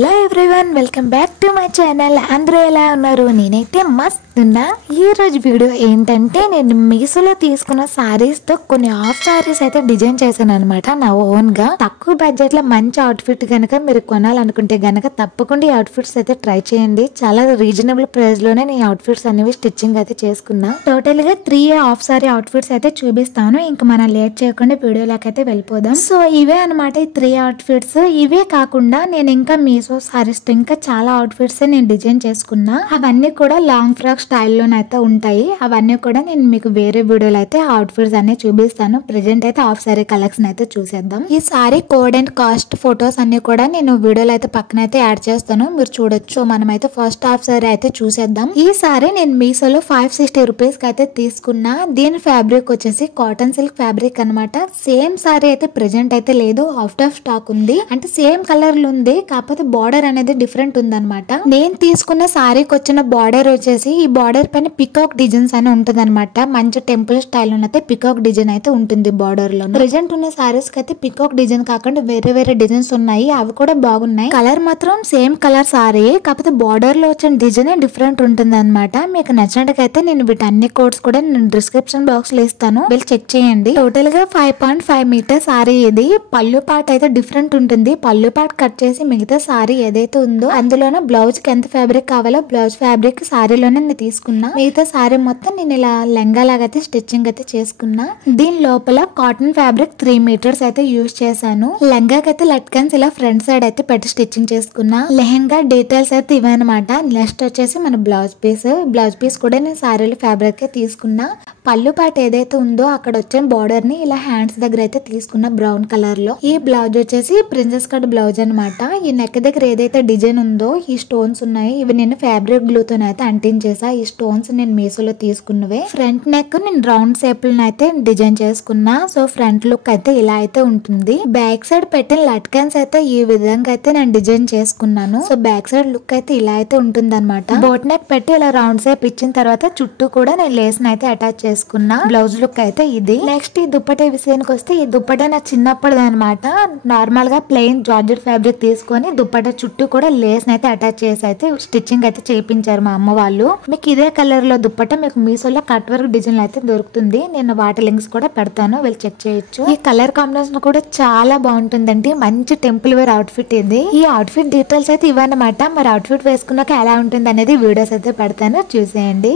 Hello everyone, welcome back to my channel. అందరూ ఎలా ఉన్నారు? నేనైతే మస్త్ ఉన్నా. ఈ రోజు వీడియో ఏంటంటే నేను మీషోలో తీసుకున్న సారీస్ తో కొన్ని హాఫ్ సారీస్ అయితే డిజైన్ చేశాను అనమాట నా ఓన్ గా. తక్కువ బడ్జెట్ లో మంచి అవుట్ఫిట్ గనక మీరు కొనాలనుకుంటే గనక తప్పకుండా ఈ అవుట్ఫిట్స్ అయితే ట్రై చేయండి. చాలా రీజనబుల్ ప్రైస్ లోనే నేను అవుట్ఫిట్స్ అనేవి స్టిచ్చింగ్ అయితే చేసుకున్నా. టోటల్ గా 3 హాఫ్ సారీ అవుట్ఫిట్స్ అయితే చూపిస్తాను. ఇంకా మనం లేట్ చేయకుండా వీడియోలోకి అయితే వెళ్ళిపోదాం. సో ఇవే అనమాట ఈ 3 అవుట్ఫిట్స్. ఇవే కాకుండా నేను ఇంకా మీషో సారీస్ తో ఇంకా చాలా అవుట్ఫిట్స్ నేను డిజైన్ చేసుకున్నా. అవన్నీ కూడా లాంగ్ ఫ్రాక్ స్టైల్లోనైతే ఉంటాయి. అవన్నీ కూడా నేను మీకు వేరే వీడియోలో అయితే అవుట్ఫిట్స్ అన్ని చూపిస్తాను. ప్రెజెంట్ అయితే హాఫ్ సారీ కలెక్షన్ అయితే చూసేద్దాం. ఈ sorry code and cost photos అన్ని కూడా నేను వీడియోలో అయితే పక్కన అయితే యాడ్ చేస్తాను, మీరు చూడొచ్చు. మనమైతే ఫస్ట్ హాఫ్ సారీ అయితే చూసేద్దాం. ఈ సారీ నేను మీషోలో 560 రూపీస్ కి అయితే తీసుకున్నా. దీని ఫ్యాబ్రిక్ వచ్చేసి కాటన్ సిల్క్ ఫ్యాబ్రిక్ అనమాట. సేమ్ సారీ అయితే ప్రెజెంట్ అయితే లేదు, అవుట్ ఆఫ్ స్టాక్ ఉంది. అంటే సేమ్ కలర్ లో ఉంది, కాకపోతే బార్డర్ అనేది డిఫరెంట్ ఉంది అనమాట. నేను తీసుకున్న సారీకి వచ్చిన బార్డర్ వచ్చేసి ఈ బార్డర్ పైన పికాక్ డిజైన్స్ అని ఉంటుంది అనమాట. మంచి టెంపుల్ స్టైల్ అయితే పికాక్ డిజైన్ అయితే ఉంటుంది బార్డర్ లో. ప్రెజెంట్ ఉన్న సారీస్ కి అయితే పికాక్ డిజైన్ కాకుండా వేరే వేరే డిజైన్స్ ఉన్నాయి, అవి కూడా బాగున్నాయి. కలర్ మాత్రం సేమ్ కలర్ సారీ, కాకపోతే బార్డర్ లో వచ్చిన డిజైన్ డిఫరెంట్ ఉంటుంది అనమాట. మీకు నచ్చినట్టుకైతే నేను వీటి అన్ని కోడ్స్ కూడా నేను డిస్క్రిప్షన్ బాక్స్ లో ఇస్తాను, వెళ్ళి చెక్ చేయండి. టోటల్ గా 5.5 మీటర్ సారీ ఇది. పళ్ళు పార్ట్ అయితే డిఫరెంట్ ఉంటుంది. పళ్ళు పార్ట్ కట్ చేసి మిగతా సారీ ఏదైతే ఉందో అందులోనే బ్లౌజ్ కి ఎంత ఫ్యాబ్రిక్ కావాలో బ్లౌజ్ ఫ్యాబ్రిక్ సారీలోనే నేను తీసుకున్నా. మిగతా సారీ మొత్తం నేను ఇలా లెంగా లాగా అయితే స్టిచ్చింగ్ అయితే చేసుకున్నా. దీని లోపల కాటన్ ఫ్యాబ్రిక్ 3 మీటర్స్ అయితే యూజ్ చేశాను. లెంగాకి అయితే లట్కన్స్ ఇలా ఫ్రంట్ సైడ్ అయితే పెట్టి స్టిచ్చింగ్ చేసుకున్నా. లెహంగా డీటెయిల్స్ అయితే ఇవన్నమాట. నెక్స్ట్ వచ్చేసి మన బ్లౌజ్ పీస్ కూడా నేను సారీలో ఫ్యాబ్రిక్ తీసుకున్నా. పళ్ళు పాట ఏదైతే ఉందో అక్కడ వచ్చిన బార్డర్ ని ఇలా హ్యాండ్స్ దగ్గర అయితే తీసుకున్న బ్రౌన్ కలర్ లో. ఈ బ్లౌజ్ వచ్చేసి ప్రిన్సెస్ కట్ బ్లౌజ్ అనమాట. ఈ నెక్ దగ్గర ఏదైతే డిజైన్ ఉందో ఈ స్టోన్స్ ఉన్నాయి, ఇవి నేను ఫ్యాబ్రిక్ గ్లూ తో అయితే అంటించేసా. ఈ స్టోన్స్ నేను మీషోలో తీసుకున్నవే. ఫ్రంట్ నెక్ నేను రౌండ్ షేప్ లో అయితే డిజైన్ చేసుకున్నా. సో ఫ్రంట్ లుక్ అయితే ఇలా అయితే ఉంటుంది. బ్యాక్ సైడ్ పెట్టిన లట్కన్స్ అయితే ఈ విధంగా అయితే నేను డిజైన్ చేసుకున్నాను. సో బ్యాక్ సైడ్ లుక్ అయితే ఇలా అయితే ఉంటుంది అనమాట. బోట్ నెక్ పెట్టి ఇలా రౌండ్ షేప్ ఇచ్చిన తర్వాత చుట్టూ కూడా నేను లేస్ అయితే అటాచ్ చేసుకున్నా. బ్లౌజ్ లుక్ అయితే ఇది. నెక్స్ట్ ఈ దుప్పట విషయానికి వస్తే ఈ దుప్పట నా చిన్నప్పటిది అనమాట. నార్మల్ గా ప్లెయిన్ జార్జెట్ ఫ్యాబ్రిక్ తీసుకొని దుప్పట చుట్టూ కూడా లేస్ అయితే అటాచ్ చేసి అయితే స్టిచ్చింగ్ అయితే చేయించారు మా అమ్మ వాళ్ళు. మీకు ఇదే కలర్ లో దుప్పట మీకు మీషోలో కట్ వర్క్ డిజైన్ అయితే దొరుకుతుంది. నేను వాటి లింక్స్ కూడా పెడతాను, వెళ్ళి చెక్ చేయొచ్చు. ఈ కలర్ కాంబినేషన్ కూడా చాలా బాగుంటుందండి. మంచి టెంపుల్ వేర్ అవుట్ఫిట్ ఇది. ఈ అవుట్ఫిట్ డీటెయిల్స్ అయితే ఇవన్నమాట. మరి అవుట్ఫిట్ వేసుకున్నాక ఎలా ఉంటుంది అనేది వీడియోస్ అయితే పెడతాను, చూసేయండి.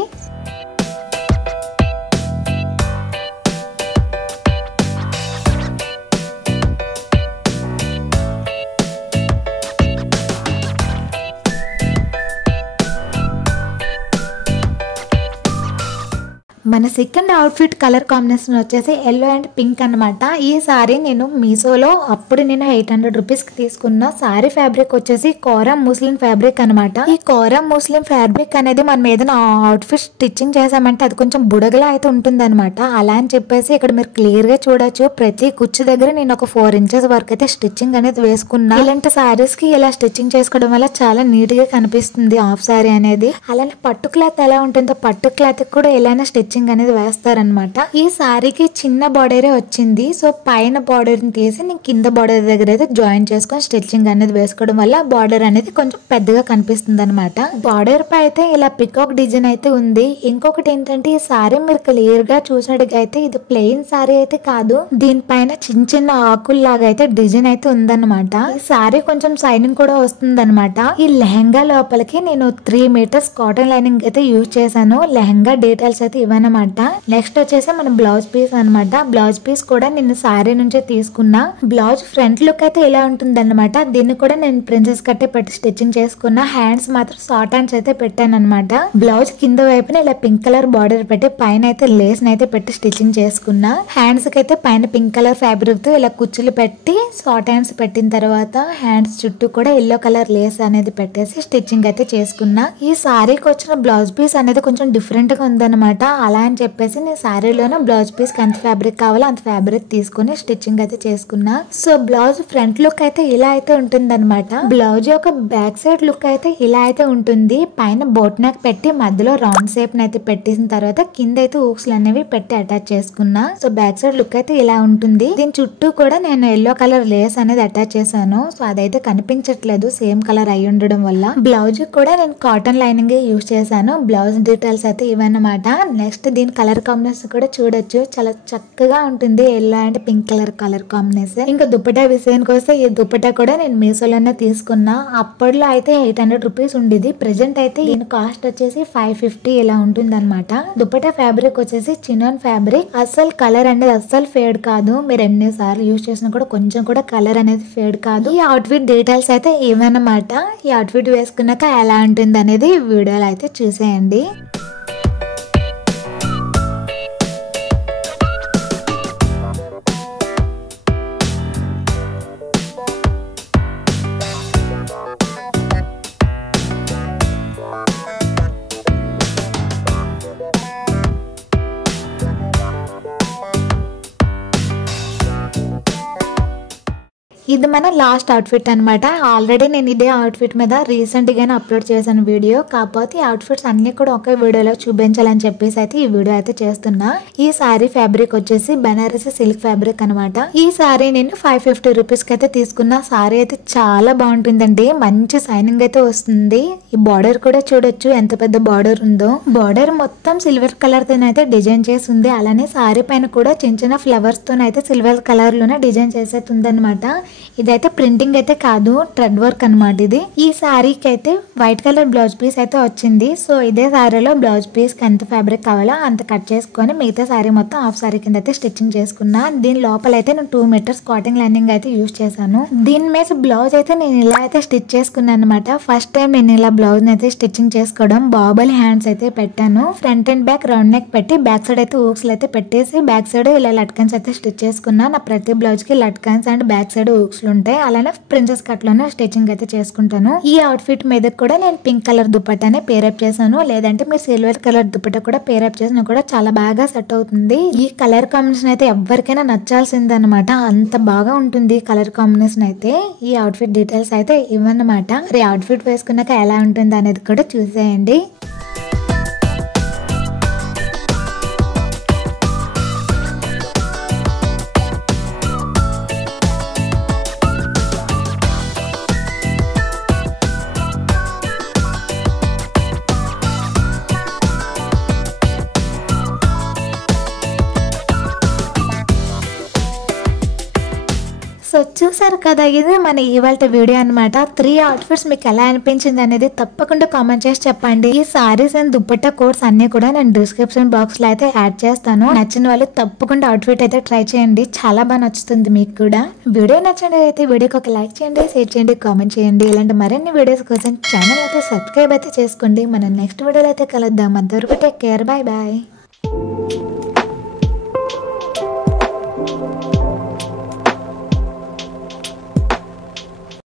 మన సెకండ్ అవుట్ఫిట్ కలర్ కాంబినేషన్ వచ్చేసి ఎల్లో అండ్ పింక్ అనమాట. ఈ సారీ నేను మీషోలో అప్పుడు నేను 800 రూపీస్ కి తీసుకున్న. సారీ ఫ్యాబ్రిక్ వచ్చేసి కోరా ముస్లిం ఫ్యాబ్రిక్ అనమాట. ఈ కోరా ముస్లిం ఫ్యాబ్రిక్ అనేది మనం ఏదైనా అవుట్ఫిట్ స్టిచ్చింగ్ చేసామంటే అది కొంచెం బుడగలా అయితే ఉంటుంది అనమాట. అలా అని చెప్పేసి ఇక్కడ మీరు క్లియర్ గా చూడొచ్చు. ప్రతి కుచ్చు దగ్గర నేను ఒక 4 ఇంచెస్ వరకు అయితే స్టిచ్చింగ్ అనేది వేసుకున్నా. ఇలాంటి సారీస్ కి ఇలా స్టిచ్చింగ్ చేసుకోవడం వల్ల చాలా నీట్ గా కనిపిస్తుంది హాఫ్ సారీ అనేది. అలానే పట్టు క్లాత్ ఎలా ఉంటుందో పట్టు క్లాత్ కూడా ఇలానే స్టిచ్చింగ్ అనేది వేస్తారనమాట. ఈ సారీకి చిన్న బార్డరే వచ్చింది. సో పైన బార్డర్ ని తీసి నేను కింద బార్డర్ దగ్గర అయితే జాయిన్ చేసుకొని స్టిచ్చింగ్ అనేది వేసుకోవడం వల్ల బార్డర్ అనేది కొంచెం పెద్దగా కనిపిస్తుంది అనమాట. బార్డర్ పై అయితే ఇలా పికాక్ డిజైన్ అయితే ఉంది. ఇంకొకటి ఏంటంటే ఈ సారీ మీరు క్లియర్ గా చూసినట్టుగా అయితే ఇది ప్లెయిన్ సారీ అయితే కాదు, దీనిపైన చిన్న చిన్న ఆకుల్లాగా అయితే డిజైన్ అయితే ఉందన్నమాట. ఈ సారీ కొంచెం షైనింగ్ కూడా వస్తుంది అనమాట. ఈ లెహంగా లోపలికి నేను 3 మీటర్స్ కాటన్ లైనింగ్ అయితే యూజ్ చేశాను. లెహంగా డీటెయిల్స్ అయితే ఇవన్నమాట. నెక్స్ట్ వచ్చేసి మన బ్లౌజ్ పీస్ అనమాట. బ్లౌజ్ పీస్ కూడా నేను సారీ నుంచే తీసుకున్నా. బ్లౌజ్ ఫ్రంట్ లుక్ అయితే ఇలా ఉంటుంది అనమాట. దీన్ని కూడా నేను ప్రిన్సెస్ కట్టే పెట్టి స్టిచ్చింగ్ చేసుకున్నా. హ్యాండ్స్ మాత్రం షార్ట్ హ్యాండ్స్ అయితే పెట్టాను అనమాట. బ్లౌజ్ కింద వైపున ఇలా పింక్ కలర్ బార్డర్ పెట్టి పైన అయితే లేస్ అయితే పెట్టి స్టిచ్చింగ్ చేసుకున్నా. హ్యాండ్స్ కి అయితే పైన పింక్ కలర్ ఫ్యాబ్రిక్ తో ఇలా కుచ్చులు పెట్టి షార్ట్ హ్యాండ్స్ పెట్టిన తర్వాత హ్యాండ్స్ చుట్టూ కూడా ఎల్లో కలర్ లేస్ అనేది పెట్టేసి స్టిచ్చింగ్ అయితే చేసుకున్నా. ఈ సారీకి వచ్చిన బ్లౌజ్ పీస్ అనేది కొంచెం డిఫరెంట్ గా ఉందన్నమాట. అలా అని చెప్పేసి నేను శారీలోనే బ్లౌజ్ పీస్ కి ఎంత ఫ్యాబ్రిక్ కావాలో అంత ఫ్యాబ్రిక్ తీసుకుని స్టిచ్చింగ్ అయితే చేసుకున్నా. సో బ్లౌజ్ ఫ్రంట్ లుక్ అయితే ఇలా అయితే ఉంటుంది అనమాట. బ్లౌజ్ యొక్క బ్యాక్ సైడ్ లుక్ అయితే ఇలా అయితే ఉంటుంది. పైన బోట్ నెక్ పెట్టి మధ్యలో రౌండ్ షేప్ అయితే పెట్టేసిన తర్వాత కింద అయితే ఊక్స్ అనేవి పెట్టి అటాచ్ చేసుకున్నా. సో బ్యాక్ సైడ్ లుక్ అయితే ఇలా ఉంటుంది. దీని చుట్టూ కూడా నేను ఎల్లో కలర్ లేస్ అనేది అటాచ్ చేశాను. సో అదైతే కనిపించట్లేదు సేమ్ కలర్ అయి ఉండడం వల్ల. బ్లౌజ్ కూడా నేను కాటన్ లైనింగ్ యూజ్ చేశాను. బ్లౌజ్ డీటెయిల్స్ అయితే ఇవన్నమాట. నెక్స్ట్ దీని కలర్ కాంబినేషన్ కూడా చూడొచ్చు, చాలా చక్కగా ఉంటుంది. Yellow and pink colour combination. ఇంకా దుపట్టా విషయానికి వస్తే ఈ దుపట్టా కూడా నేను మీషోలోనే తీసుకున్నా. అప్పట్లో అయితే 800 రూపీస్ ఉండేది. ప్రెసెంట్ అయితే దీని కాస్ట్ వచ్చేసి 550 ఇలా ఉంటుంది అనమాట. దుపట్టా ఫ్యాబ్రిక్ వచ్చేసి చినాన్ ఫ్యాబ్రిక్. అస్సలు కలర్ అనేది అస్సలు ఫేడ్ కాదు. మీరు ఎన్నిసార్లు యూజ్ చేసినా కూడా కొంచెం కూడా కలర్ అనేది ఫేడ్ కాదు. ఈ అవుట్ఫిట్ డీటెయిల్స్ అయితే ఇవన్నమాట. ఈ అవుట్ఫిట్ వేసుకున్నాక ఎలా ఉంటుంది అనేది వీడియోలో అయితే చూసేయండి. ఇది మన లాస్ట్ అవుట్ఫిట్ అనమాట. ఆల్రెడీ నేను ఇదే అవుట్ఫిట్ మీద రీసెంట్ గానే అప్లోడ్ చేశాను వీడియో. కాకపోతే ఈ అవుట్ఫిట్స్ అన్ని కూడా ఒకే వీడియోలో చూపించాలని చెప్పేసి అయితే ఈ వీడియో అయితే చేస్తున్నా. ఈ సారీ ఫ్యాబ్రిక్ వచ్చేసి బనారసి సిల్క్ ఫ్యాబ్రిక్ అనమాట. ఈ సారీ నేను 550 రూపీస్ కి అయితే తీసుకున్నా. సారీ అయితే చాలా బాగుంటుందండి. మంచి సైనింగ్ అయితే వస్తుంది. ఈ బార్డర్ కూడా చూడొచ్చు ఎంత పెద్ద బార్డర్ ఉందో. బార్డర్ మొత్తం సిల్వర్ కలర్ తో అయితే డిజైన్ చేసి ఉంది. అలానే సారీ పైన కూడా చిన్న చిన్న ఫ్లవర్స్ తో అయితే సిల్వర్ కలర్ లోనే డిజైన్ చేసేది ఉందన్నమాట. ఇదైతే ప్రింటింగ్ అయితే కాదు, థ్రెడ్ వర్క్ అనమాట ఇది. ఈ శారీకి అయితే వైట్ కలర్ బ్లౌజ్ పీస్ అయితే వచ్చింది. సో ఇదే శారీలో బ్లౌజ్ పీస్ కి ఎంత ఫ్యాబ్రిక్ కావాలో అంత కట్ చేసుకొని మిగతా శారీ మొత్తం హాఫ్ శారీ కింద అయితే స్టిచ్చింగ్ చేసుకున్నా. దీని లోపల అయితే నేను 2 మీటర్స్ కాటన్ లైనింగ్ అయితే యూజ్ చేశాను. దీని మీద బ్లౌజ్ అయితే నేను ఇలా అయితే స్టిచ్ చేసుకున్నాను అనమాట. ఫస్ట్ టైం నేను ఇలా బ్లౌజ్ అయితే స్టిచ్చింగ్ చేసుకోవడం. బాబల్ హ్యాండ్స్ అయితే పెట్టాను. Front and back round neck పెట్టి బ్యాక్ సైడ్ అయితే ఊక్స్ అయితే పెట్టేసి బ్యాక్ సైడ్ ఇలా లట్కన్స్ అయితే స్టిచ్ చేసుకున్నా. నా ప్రతి బ్లౌజ్ కి latkans and back side hooks ఉంటాయి. అలానే ప్రిన్సెస్ కట్ లోనే స్టిచ్చింగ్ అయితే చేసుకుంటాను. ఈ అవుట్ఫిట్ మీద కూడా నేను పింక్ కలర్ దుపట్టానే పేరప్ చేశాను. లేదంటే మీరు సిల్వర్ కలర్ దుపట్టా కూడా పేరప్ చేసినా కూడా చాలా బాగా సెట్ అవుతుంది. ఈ కలర్ కాంబినేషన్ అయితే ఎవరికైనా నచ్చాల్సింది అనమాట. అంత బాగా ఉంటుంది కలర్ కాంబినేషన్ అయితే. ఈ అవుట్ఫిట్ డీటెయిల్స్ అయితే ఇవన్నమాట. మరి అవుట్ఫిట్ వేసుకున్నాక ఎలా ఉంటుంది అనేది కూడా చూసేయండి. సో చూసారు కదా, ఇది మన ఇవాళ వీడియో అనమాట. 3 అవుట్ఫిట్స్ మీకు ఎలా అనిపించింది అనేది తప్పకుండా కామెంట్ చేసి చెప్పండి. ఈ సారీస్ అండ్ దుపట్టా కోడ్స్ అన్ని కూడా నేను డిస్క్రిప్షన్ బాక్స్ లో అయితే యాడ్ చేస్తాను. నచ్చిన వాళ్ళు తప్పకుండా అవుట్ఫిట్ అయితే ట్రై చేయండి. చాలా బాగా నచ్చుతుంది మీకు కూడా. వీడియో నచ్చండి అయితే వీడియోకి ఒక లైక్ చేయండి, షేర్ చేయండి, కామెంట్ చేయండి. ఇలాంటి మరిన్ని వీడియోస్ కోసం ఛానల్ అయితే సబ్స్క్రైబ్ అయితే చేసుకోండి. మనం నెక్స్ట్ వీడియోలో అయితే కలుద్దాం. అంతవరకు టేక్ కేర్, బాయ్ బాయ్.